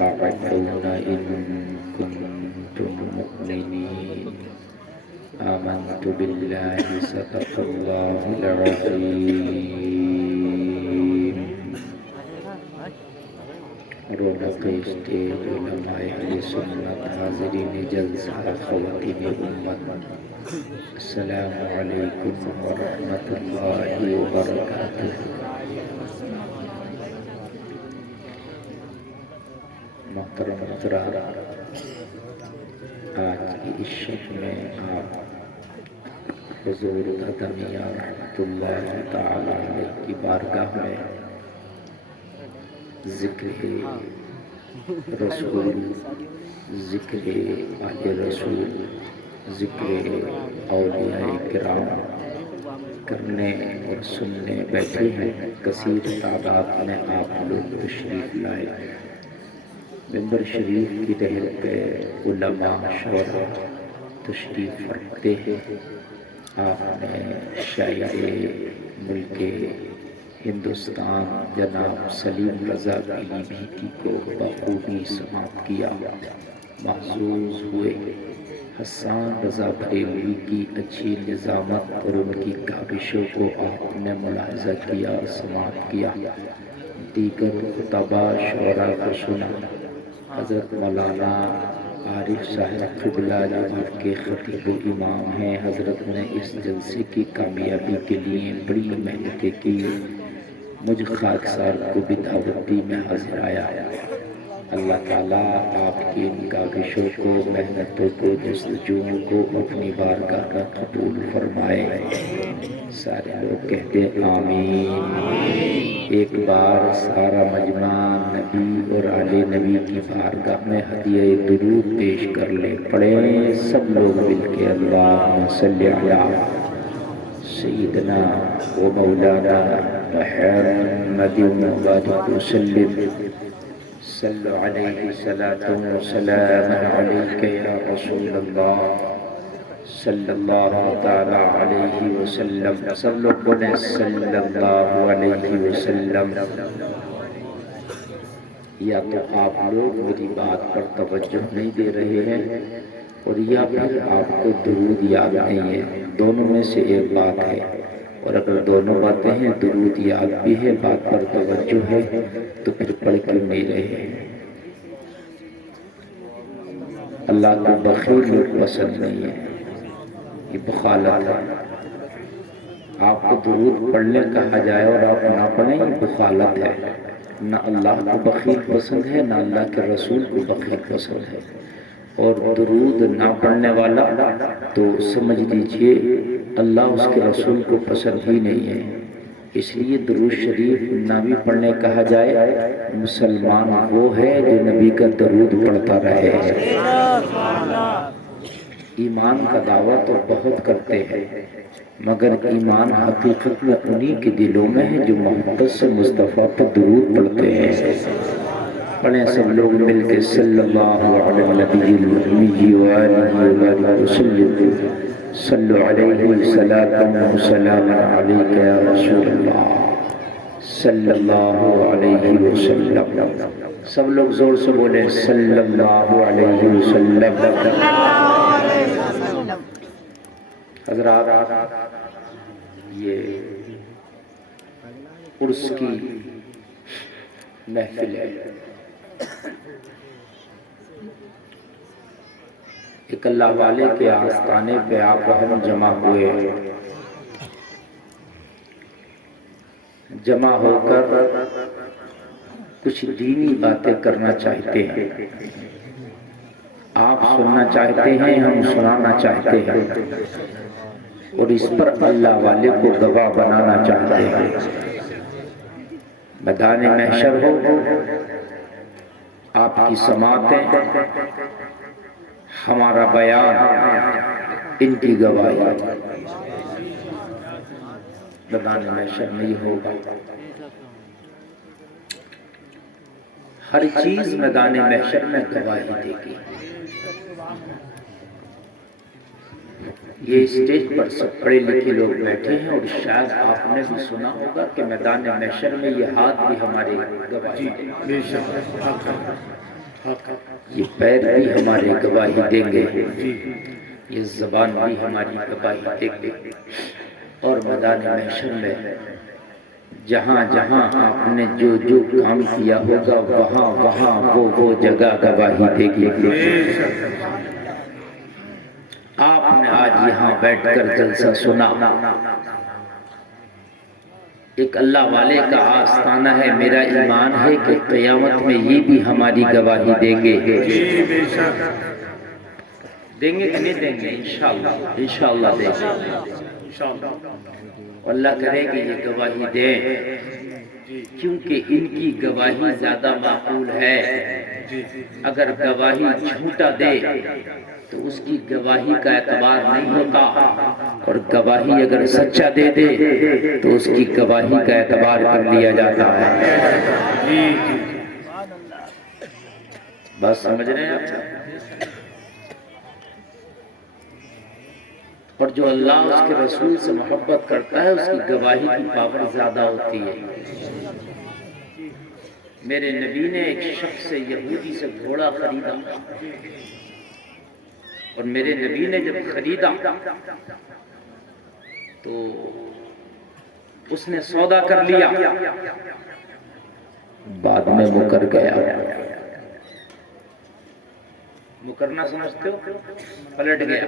تعملون إن كنتم مؤمنين آمنت بالله صدق الله العظيم. رونق اسٹیج علماء اہل سنت حاضرین جلسہ خواتین امت السلام علیکم ورحمۃ اللہ وبرکاتہ. محترم حضرات، آج کی اس شب میں آپ حضور قدمیہ رحمۃ اللہ تعالی علیہ کی بارگاہ میں ذکر رسول، ذکر آل رسول، ذکر اولیاء کرام کرنے اور سننے بیٹھے ہیں. کثیر تعداد میں آپ لوگ تشریف لائے. ممبر شریف کی رحل پہ علماء شورا تشریف رکھتے ہیں. آپ نے شاعر ملک ہندوستان جناب سلیم رضا پیلیبھیتی کو بخوبی سماعت کیا. محظوظ ہوئے. حسان رضا بریلوی کی اچھی نظامت اور ان کی کاوشوں کو آپ نے ملاحظہ کیا، سماعت کیا. دیگر خطبہ شعراء کو سنا. حضرت مولانا عارف صاحب قبلہ جو آپ کے خطیب و امام ہیں، حضرت نے اس جلسے کی کامیابی کے لیے بڑی محنتیں کی. مجھ خاکسار کو بھی دعوت دی، میں حاضر آیا. اللہ تعالیٰ آپ کی ان کاوشوں کو، محنتوں کو، جستجوؤں کو اپنی بارگاہ میں قبول فرمائے. سارے لوگ کہتے آمین. ایک بار سارا مجمع نبی اور آل نبی کی بارگاہ میں ہدیہ درود پیش کر لے. پڑھیں سب لوگ مل کے اللہم صلی علی سیدنا و مولانا محمد وبارک وسلم. صلو علیہ صلاۃ و سلام علیک یا رسول اللہ صلی اللہ تعالی علیہ وسلم. سب لوگ بولیں صلی اللہ علیہ وسلم. یا تو آپ لوگ میری بات پر توجہ نہیں دے رہے ہیں اور یا پھر آپ کو درود یاد نہیں ہے. دونوں میں سے ایک بات ہے. اور اگر دونوں باتیں ہیں، درود یاد بھی ہے، بات پر توجہ ہے، تو پھر پڑھ کیوں نہیں رہے؟ اللہ کو بخیل لوگ پسند نہیں ہے، یہ بخالت ہے. آپ کو درود پڑھنے کہا جائے اور آپ نہ پڑھیں، یہ بخالت ہے. نہ اللہ کو بخیل پسند ہے، نہ اللہ کے رسول کو بخیل پسند ہے. اور درود نہ پڑھنے والا تو سمجھ لیجئے اللہ اس کے رسول کو پسند ہی نہیں ہے. اس لیے درود شریف نہ بھی پڑھنے کہا جائے، مسلمان وہ ہے جو نبی کا درود پڑھتا رہے. ایمان کا دعویٰ تو بہت کرتے ہیں، مگر ایمان حقیقت میں انہی کے دلوں میں ہے جو محبت سے مصطفیٰ پر درود پڑھتے ہیں. پڑھیں سب لوگ مل کے صلی اللہ علی النبی الأمی وآلہ وآلہ وسلم. صلو علیہ صلاۃ و سلام علیک یا رسول اللہ صلی اللہ علیہ وسلم. سب لوگ زور سے بولیں صلی اللہ علیہ وسلم. حضرات، یہ عرس کی محفل ہے. ایک اللہ والے کے آستانے پہ آپ ہم جمع ہوئے، جمع ہو کر کچھ دینی باتیں کرنا چاہتے ہیں. آپ سننا چاہتے ہیں، ہم سنانا چاہتے ہیں، اور اس پر اللہ والے کو گواہ بنانا چاہتے ہیں. میدان محشر ہو، آپ کی سماعتیں، ہمارا بیان، ان کی گواہی. میدان محشر میں یہ ہوگا. ہر چیز میدان محشر میں گواہی دے گی. یہ اسٹیج پر سب پڑھے لکھے لوگ بیٹھے ہیں، اور شاید آپ نے بھی سنا ہوگا کہ میدان محشر میں یہ ہاتھ بھی ہمارے گواہی دے. یہ پیر بھی ہمارے گواہی دیں گے، یہ زبان بھی ہماری گواہی دیں گے، اور میدان محشر میں جہاں جہاں آپ نے جو جو کام کیا ہوگا وہاں وہاں وہ جگہ گواہی دے گی۔ آپ نے آج یہاں بیٹھ کر جلسہ سنا، ایک اللہ والے کا آستانہ ہے، میرا ایمان ہے کہ قیامت میں یہ بھی ہماری گواہی دیں گے۔ دیں گے کہ نہیں دیں گے؟ انشاءاللہ انشاءاللہ دیں گے۔ اللہ کرے کہ یہ گواہی دیں، کیونکہ ان کی گواہی زیادہ معقول ہے۔ اگر گواہی جھوٹا دے تو اس کی گواہی کا اعتبار نہیں ہوتا، اور گواہی اگر سچا دے دے تو اس کی گواہی کا اعتبار کر لیا جاتا ہے۔ بات سمجھ رہے ہیں آپ؟ اور جو اللہ اس کے رسول سے محبت کرتا ہے اس کی گواہی کی پاور زیادہ ہوتی ہے۔ میرے نبی نے ایک شخص سے، یہودی سے گھوڑا خریدا، اور میرے نبی نے جب خریدا تو اس نے سودا کر لیا، بعد میں مکر گیا۔ مکرنا سمجھتے ہو؟ پلٹ گیا۔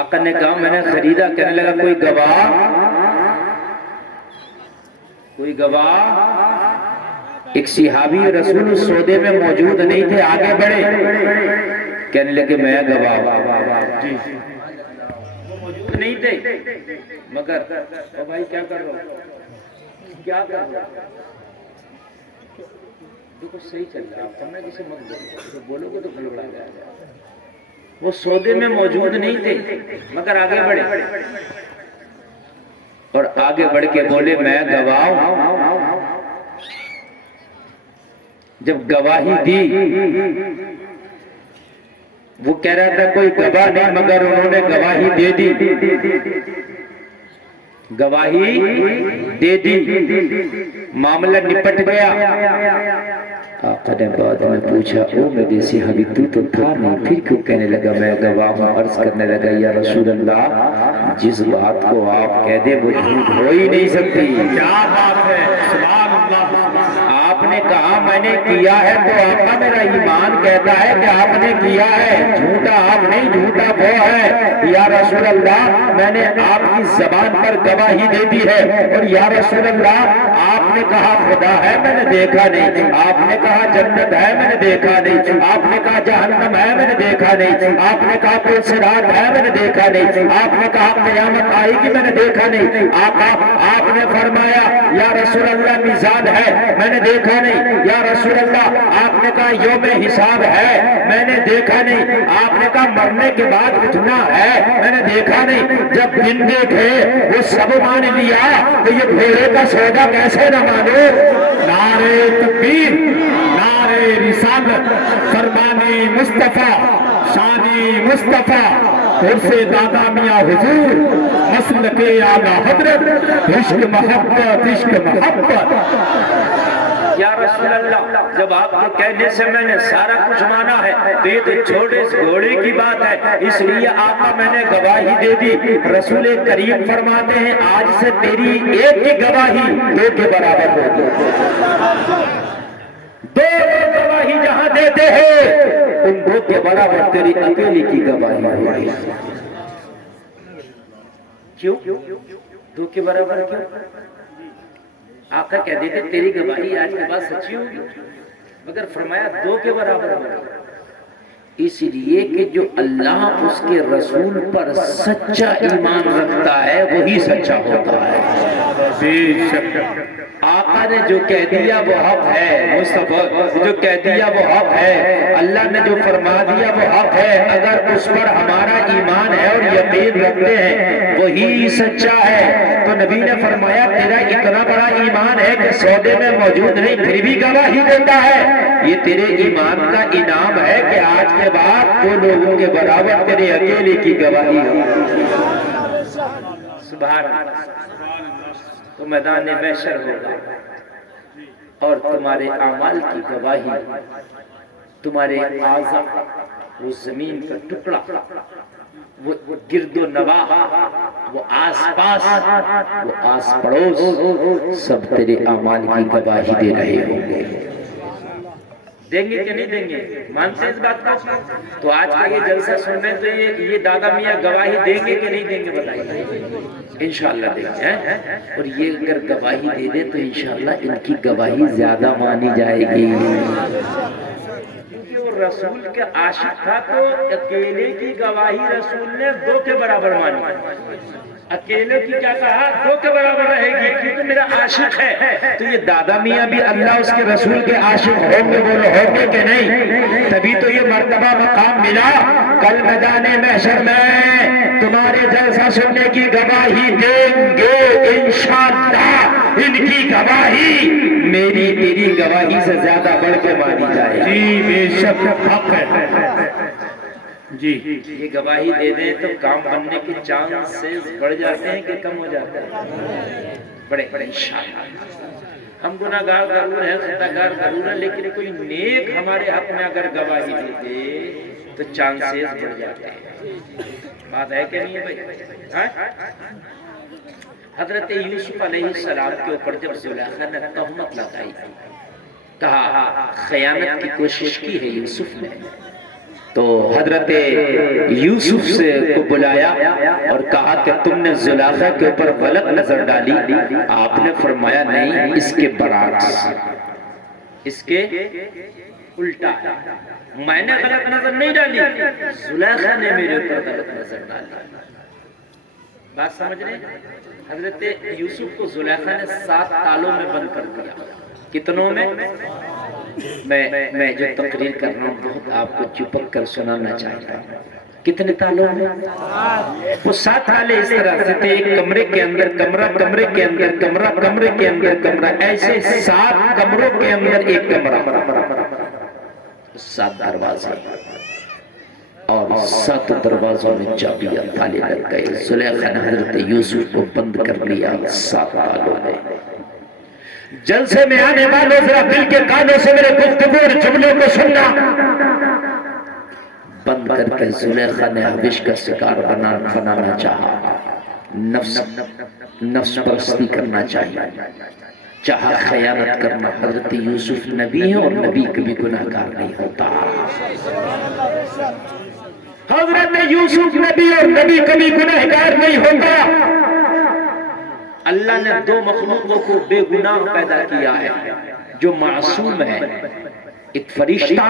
آقا نے کہا میں نے خریدا، کہنے لگا کوئی گواہ؟ کوئی گواہ؟ ایک صحابی رسول سودے میں موجود نہیں تھے، آگے بڑھے، کہنے لگے میں گواہ۔ وہ موجود نہیں تھے، مگر او بھائی کیا کر رہا ہو؟ کیا کر رہا ہو؟ دیکھو صحیح چل رہا ہے، آپ سمجھے کسی مت بولو، بولو گے تو گڑبڑا جائے گا۔ وہ سودے میں موجود نہیں تھے مگر آگے بڑھے، اور آگے بڑھ کے بولے میں گواہ ہوں۔ جب گواہی دی، وہ کہہ رہا تھا کوئی گواہ نہیں، مگر انہوں نے گواہی دے دی، گواہی دے دی، معاملہ نپٹ گیا۔ آقا نے بعد میں پوچھا او میرے صحابی تو تھا نہیں، پھر کیوں کہنے لگا میں گواہ ہوں؟ عرض کرنے لگا یا رسول اللہ، جس بات کو آپ کہہ دے وہ جھوٹ ہو ہی نہیں سکتی۔ کیا بات ہے، سبحان اللہ۔ آپ نے کہا میں نے کیا ہے تو آقا میرا ایمان کہتا ہے کہ آپ نے کیا ہے، جھوٹا آپ نہیں، جھوٹا وہ ہے۔ یا رسول اللہ میں نے آپ کی زبان پر گواہی دے دی ہے، اور یا رسول اللہ آپ نے کہا خدا ہے میں نے دیکھا نہیں، آپ نے کہا جنت ہے میں نے دیکھا نہیں، آپ نے کہا جہنم ہے میں نے دیکھا نہیں، آپ نے کہا پل صراط ہے میں نے دیکھا نہیں، آپ نے کہا قیامت آئے گی میں نے دیکھا نہیں، آپ نے فرمایا یا رسول اللہ میزان ہے میں نے دیکھا نہیں، یا رسول اللہ آپ نے کہا یوم حساب ہے میں نے دیکھا نہیں، آپ نے کہا مرنے کے بعد اٹھنا ہے میں نے دیکھا نہیں۔ جب دن دیکھے وہ سب مان لیا تو یہ بھیڑے کا سودا کیسے نہ مانو؟ نعرہ تکبیر، نعرہ رسالت، فرمانی مصطفیٰ، شانی مصطفیٰ، عرص دادا میاں حضور، مسلک اعلیٰ حضرت، عشق محبت، عشق محبت۔ یا رسول اللہ جب آپ کے کہنے سے میں نے سارا کچھ مانا ہے تو یہ تو چھوٹے گھوڑے کی بات ہے، اس لیے آقا میں نے گواہی دے دی۔ رسول کریم فرماتے ہیں آج سے تیری ایک کی گواہی دو کے برابر ہوگی۔ دو گواہی جہاں دیتے ہیں ان دو کے برابر تیری اکیلی کی گواہی ہوگی۔ کیوں؟ دو کے برابر کیوں؟ آقا کہہ دیتے تیری گواہی آج کے بعد سچی ہوگی، مگر فرمایا دو کے برابر ہوگی، اس لیے کہ جو اللہ اس کے رسول پر سچا ایمان رکھتا ہے وہی سچا ہوتا ہے۔ آقا نے جو کہہ دیا وہ حق ہے، مصطفیٰ جو کہہ دیا وہ حق ہے، اللہ نے جو فرما دیا وہ حق ہے، اگر اس پر ہمارا ایمان ہے اور یقین رکھتے ہیں وہی سچا ہے۔ تو نبی نے فرمایا تیرا اتنا بڑا ایمان ہے کہ سودے میں موجود نہیں پھر بھی گواہی دیتا ہے، یہ تیرے ایمان کا انعام ہے کہ آج کے بعد دو لوگوں کے برابر تیرے اکیلے کی گواہی ہوگی۔ سبحان اللہ۔ تو میدان محشر ہوگا، اور تمہارے اعمال کی گواہی، تمہارے اعضاء، وہ زمین کا ٹکڑا، وہ گرد و نواح، وہ آس پاس، وہ آس پڑوس، سب تیرے اعمال کی گواہی دے رہے ہوں گے۔ دیں گے کہ نہیں دیں گے؟ مانتے ہیں اس بات کو؟ تو آج کا یہ جلسہ سننے تو یہ دادا میاں گواہی دیں گے کہ نہیں دیں گے بتائیے؟ انشاءاللہ دیں گے۔ اور یہ اگر گواہی دے دیں تو انشاءاللہ ان کی گواہی زیادہ مانی جائے گی، کیونکہ وہ رسول کے عاشق تھا تو اکیلے کی گواہی رسول نے 2 کے برابر مانی۔ اکیلے کی کیا کہا؟ 2 کے برابر رہے گی، کیونکہ میرا عاشق ہے۔ تو یہ دادا میاں بھی اللہ اس کے رسول کے عاشق ہوں گے، بولو ہوں گے کہ نہیں؟ تبھی تو یہ مرتبہ مقام ملا۔ کل میدان محشر میں تمہارے جلسہ سننے کی گواہی دیں گے انشاءاللہ۔ ان کی گواہی میری تیری گواہی سے زیادہ بڑھ کے مانی جائے۔ جی بے شک حق ہے جی۔ یہ گواہی دے دیں تو کام بننے کے چانسز بڑھ جاتے ہیں کہ کم ہو جاتے ہیں؟ بڑے انشاءاللہ۔ ہم گناہگار ضرور ہیں، خطاکار ضرور ہیں، لیکن کوئی نیک ہمارے حق میں اگر گواہی دے دے تو چانسز بڑھ جاتے ہیں۔ بات ہے کہ نہیں ہے بھائی؟ حضرت یوسف علیہ السلام کے اوپر جب زلیخا نے تہمت لگائی، کہا خیانت کی کوشش کی ہے یوسف نے، تو حضرت یوسف سے کو بلایا اور کہا کہ تم نے زلیخا کے اوپر غلط نظر ڈالی۔ آپ نے فرمایا نہیں، اس کے برعکس، اس کے الٹا ہے، میں نے غلط نظر نہیں ڈالی، زلیخا نے میرے اوپر غلط نظر ڈالی۔ بات سمجھ رہے ہیں؟ حضرت یوسف کو زلیخا نے 7 تالوں میں بند کر دیا۔ کتنوں میں؟ میں جو تقریر کر رہا ہوں بہت آپ کو چپک کر سنانا چاہتا ہوں۔ کتنے تالوں میں؟ وہ 7 تالے اس طرح سے تھے، ایک کمرے کے اندر کمرہ، کمرے کے اندر کمرہ، کمرے کے اندر کمرہ، ایسے 7 کمروں کے اندر ایک کمرہ، 7 دروازے، اور 7 دروازوں میں چابیاں تالے لگ گئے۔ زلیخا نے حضرت یوسف کو بند کر لیا 7 تالوں میں۔ جلسے میں آنے والوں ذرا دل کے کانوں سے میرے گفتگو اور جملوں کو سننا۔ بند کر کے زلیخا نے حبش کا شکار بنانا چاہا، نفس پرستی کرنا چاہا خیانت کرنا۔ حضرت یوسف نبی ہے اور نبی کبھی گناہگار نہیں ہوتا۔ حضرت یوسف نبی اور نبی کبھی گناہگار نہیں ہوتا۔ اللہ نے 2 مخلوقوں کو بے گناہ پیدا کیا ہے جو معصوم ہے، ایک فرشتہ،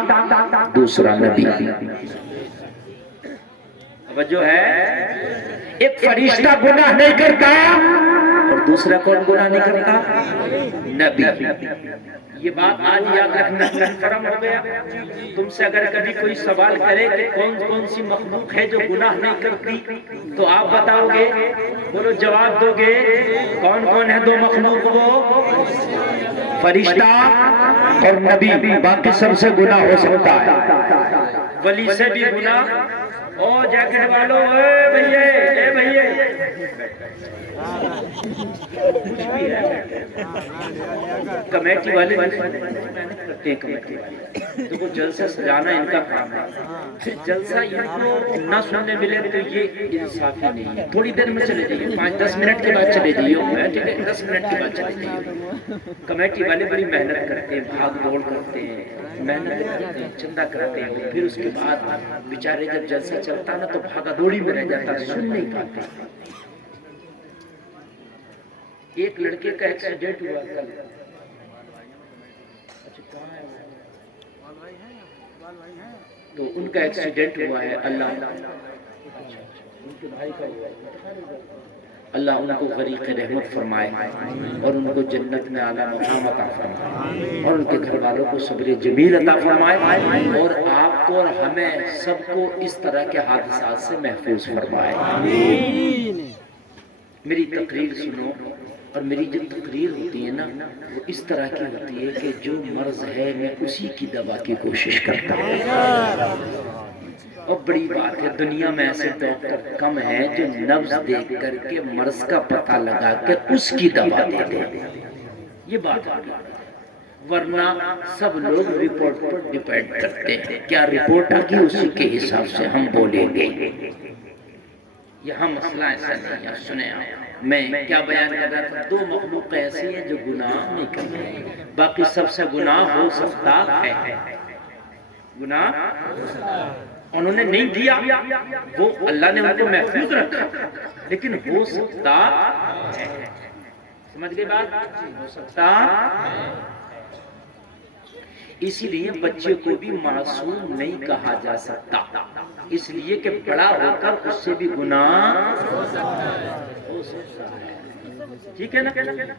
دوسرا نبی۔ اب جو ہے ایک فرشتہ گناہ نہیں کرتا اور دوسرا کون گناہ نہیں کرتا؟ نبی۔ یہ بات آج یاد رکھنا محترم ہو گیا۔ تم سے اگر کبھی کوئی سوال کرے کہ کون کون سی مخلوق ہے جو گناہ نہیں کرتی تو آپ بتاؤ گے؟ بولو جواب دو گے؟ کون کون ہے 2 مخلوق؟ وہ فرشتہ اور نبی، باقی سب سے گناہ ہو سکتا ہے، ولی سے بھی گناہ۔ او جیکٹ والو، اے بھئیے، اے بھئیے، کچھ بھی ہے کمیٹی والے کرتے ہیں، کمیٹی والے تو وہ جلسہ سجانا ان کا کام ہے۔ پھر جلسہ ان کو نہ سننے ملے تو یہ انصافی نہیں ہے۔ تھوڑی دیر میں چلے جائیے، 5-10 منٹ کے بعد چلے جائیے، ٹھیک ہے، 10 منٹ کے بعد چلے جائیے۔ کمیٹی والے بڑی محنت کرتے ہیں، بھاگ دوڑ کرتے ہیں، محنت کرتے ہیں، چندہ کرتے ہیں، پھر اس کے بعد بیچارے جب جلسہ چلتا نا تو بھاگا دوڑی میں رہ جاتا، سن نہیں پاتے۔ ایک لڑکے کا ایکسیڈنٹ ہوا کل، تو ان کا ایکسیڈنٹ ہوا ہے، اللہ اللہ ان کو غریق رحمت فرمائے اور ان کو جنت میں اعلیٰ مقام عطا فرمائے اور ان کے گھر والوں کو صبر جمیل عطا فرمائے اور آپ کو اور ہمیں سب کو اس طرح کے حادثات سے محفوظ فرمائے۔ میری تقریر سنو، اور میری جو تقریر ہوتی ہے نا وہ اس طرح کی ہوتی ہے کہ جو مرض ہے میں اسی کی دوا کی کوشش کرتا ہوں۔ اور بڑی بات ہے، دنیا میں ایسے ڈاکٹر کم ہیں جو نبض دیکھ کر کے مرض کا پتہ لگا کے اس کی دوا دے دیں، یہ بات ہے۔ ورنہ سب لوگ رپورٹ پر ڈیپینڈ کرتے ہیں، کیا رپورٹ آگی اسی کے حساب سے ہم بولیں گے۔ یہاں مسئلہ ایسا نہیں ہے۔ سنیں میں کیا بیان کر رہا تھا، دو مخلوق ایسی ہیں جو گناہ نہیں کرتے، باقی سب سے گناہ ہو سکتا ہے۔ گناہ انہوں نے نہیں دیا، وہ اللہ نے ان کو محفوظ رکھا، لیکن ہو سکتا ہے۔ سمجھ گئے بات؟ ہو سکتا۔ اسی لیے بچے کو بھی معصوم نہیں کہا جا سکتا، اس لیے کہ بڑا ہو کر اس سے بھی گناہ ہو سکتا ہے۔ ٹھیک ہے نا؟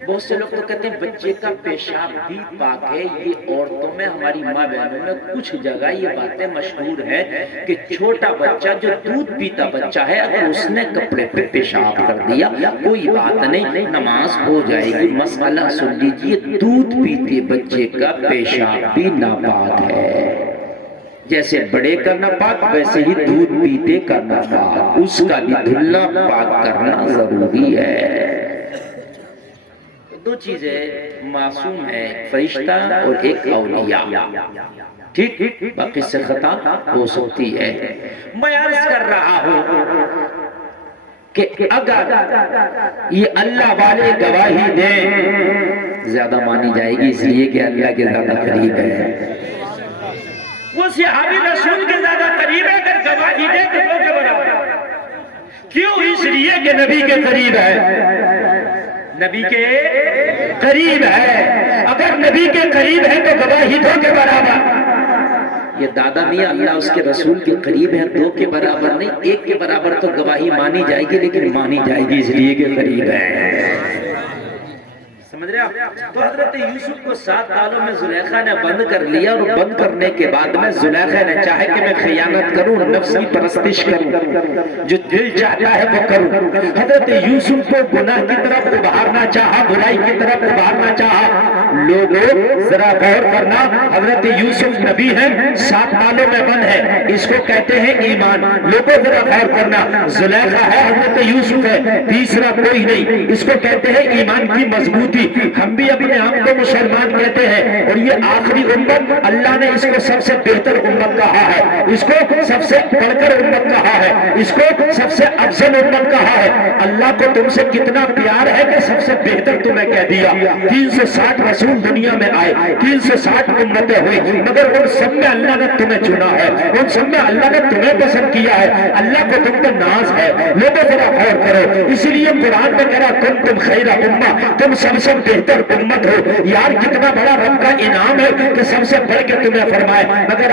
بہت سے لوگ تو کہتے ہیں بچے کا پیشاب بھی پاک ہے۔ یہ عورتوں میں، ہماری ماں بہنوں میں کچھ جگہ یہ باتیں مشہور ہیں کہ چھوٹا بچہ جو دودھ پیتا بچہ ہے، اگر اس نے کپڑے پہ پیشاب کر دیا کوئی بات نہیں، نماز ہو جائے گی۔ مسئلہ سن لیجئے، دودھ پیتے بچے کا پیشاب بھی ناپاک ہے۔ جیسے بڑے کا ناپاک ویسے ہی دودھ پیتے کا ناپاک، اس کا بھی دھلنا پاک کرنا ضروری ہے۔ دو چیزیں معصوم ہے، فرشتہ اور ایک اولیاء، ٹھیک؟ باقی سے خطا ہو سکتی ہے۔ میں عرض کر رہا ہوں کہ اگر یہ اللہ والے گواہی دیں، زیادہ مانی جائے گی، اس لیے کہ اللہ کے زیادہ قریب ہے۔ وہ صحابی رسول کے زیادہ قریب ہے، اگر گواہی دے تو دو کے برابر۔ کیوں؟ اس لیے کہ نبی کے قریب ہے، نبی کے قریب ہے۔ اگر نبی کے قریب ہے تو گواہی دو کے برابر۔ یہ دادا میاں اللہ اس کے رسول کے قریب ہے، دو کے برابر نہیں، ایک کے برابر تو گواہی مانی جائے گی، لیکن مانی جائے گی اس لیے کہ قریب ہے۔ سمجھ رہے آپ؟ تو حضرت یوسف کو 7 تالوں میں زلیخا نے بند کر لیا، اور بند کرنے کے بعد میں زلیخا نے چاہے کہ میں خیانت کروں، نفس کی پرستش کروں، جو دل چاہتا ہے وہ کروں۔ حضرت یوسف کو گناہ کی طرف ابھارنا چاہا، برائی کی طرف ابھارنا چاہا۔ لوگوں ذرا غور کرنا، حضرت یوسف نبی ہیں، 7 تالوں میں بند ہے، اس کو کہتے ہیں ایمان۔ لوگوں ذرا غور کرنا، زلیخا ہے، حضرت یوسف ہے، تیسرا کوئی نہیں، اس کو کہتے ہیں ایمان کی مضبوطی۔ ہم بھی اپنے آپ کو مسلمان کہتے ہیں، اور یہ آخری امت، اللہ نے اس کو سب سے بہتر امت کہا ہے، اس کو سب سے بڑھ کر امت کہا ہے، اس کو سب سے افضل امت کہا ہے۔ اللہ کو تم سے کتنا پیار ہے کہ سب سے بہتر تمہیں کہہ دیا۔ 360 رسول دنیا میں آئے، 360 امتیں ہوئی، مگر ان سب میں اللہ نے تمہیں چنا ہے، ان سب میں اللہ نے تمہیں پسند کیا ہے۔ اللہ کو تم پر ناز ہے۔ لوگوں ذرا غور کرو، اسی لیے قرآن میں کہا کنتم خیر امہ، تم سب سے بہتر امت ہو۔ یار کتنا بڑا رب کا انعام ہے کہ سب سے بڑھ کے تمہیں فرمائے۔ مگر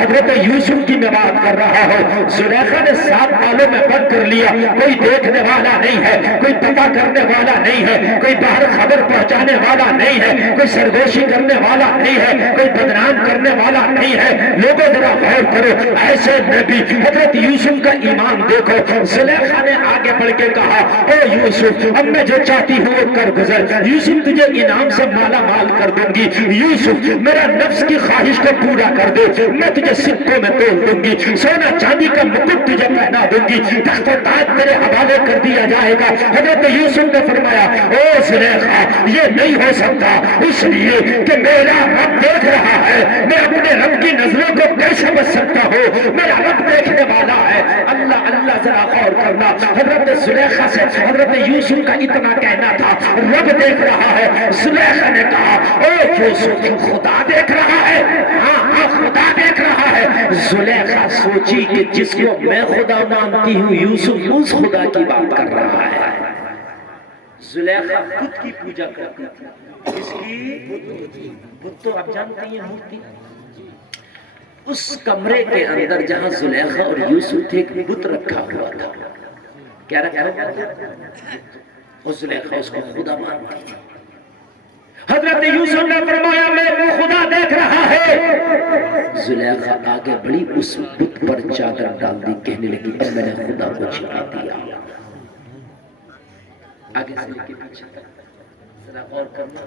حضرت یوسف کی میں بات کر رہا ہوں، زلیخا نے 7 تالوں میں بند کر لیا، کوئی دیکھنے والا نہیں ہے، کوئی پتہ کرنے والا نہیں ہے، کوئی باہر خبر پہنچانے والا نہیں ہے، کوئی سرگوشی کرنے والا نہیں ہے، کوئی بدنام کرنے والا نہیں ہے۔ لوگوں ذرا غور کرو، ایسے نبی حضرت یوسف کا ایمان دیکھو۔ زلیخا نے آگے بڑھ کے کہا، اے یوسف، اب میں جو چاہتی ہوں وہ کر گزر، یوسف تجھے انعام سے مالا مال کر دوں گی، یوسف میرا نفس کی خواہش کو پورا کر دے، میں تجھے سکوں میں تول دوں گی، سونا چاندی کا مکٹ تجھے پہنا دوں گی، تخت و تاج تیرے حوالے کر دیا جائے گا۔ حضرت یوسف نے فرمایا، او زلیخا یہ نہیں ہو سکتا، اس لیے کہ میرا رب دیکھ رہا ہے، میں اپنے رب کی نظروں کو کیسے بچ سکتا ہوں، میرا رب دیکھنے والا ہے۔ اللہ اللہ ذرا غور کرنا، حضرت زلیخا سے حضرت یوسف کا اتنا کہنا تھا، رب دیکھ رہا ہے۔ زلیخا نے کہا، اے یوسف خدا دیکھ رہا ہے؟ ہاں ہاں خدا دیکھ رہا ہے۔ زلیخا سوچی کہ جس کو میں خدا مانتی ہوں یوسف اس خدا کی بات کر رہا ہے۔ زلیخا خود کی پوجا کرتی تھی، اس کی بت تو آپ جانتے ہیں مورتی۔ اس کمرے کے اندر جہاں زلیخا اور یوسف تھے ایک بت رکھا ہوا تھا۔ کیا رکھا ہوا تھا؟ اور زلیخا اس کو خدا مانتی تھی۔ حضرت یوسف نے فرمایا میں خدا دیکھ رہا ہے۔ زلیخا آگے بڑھی، اس بت پر چادر ڈال دی، کہنے لگی اب میں نے خدا کو چھپا دیا۔ آگے سے لے کے پیچھے ذرا غور کرنا،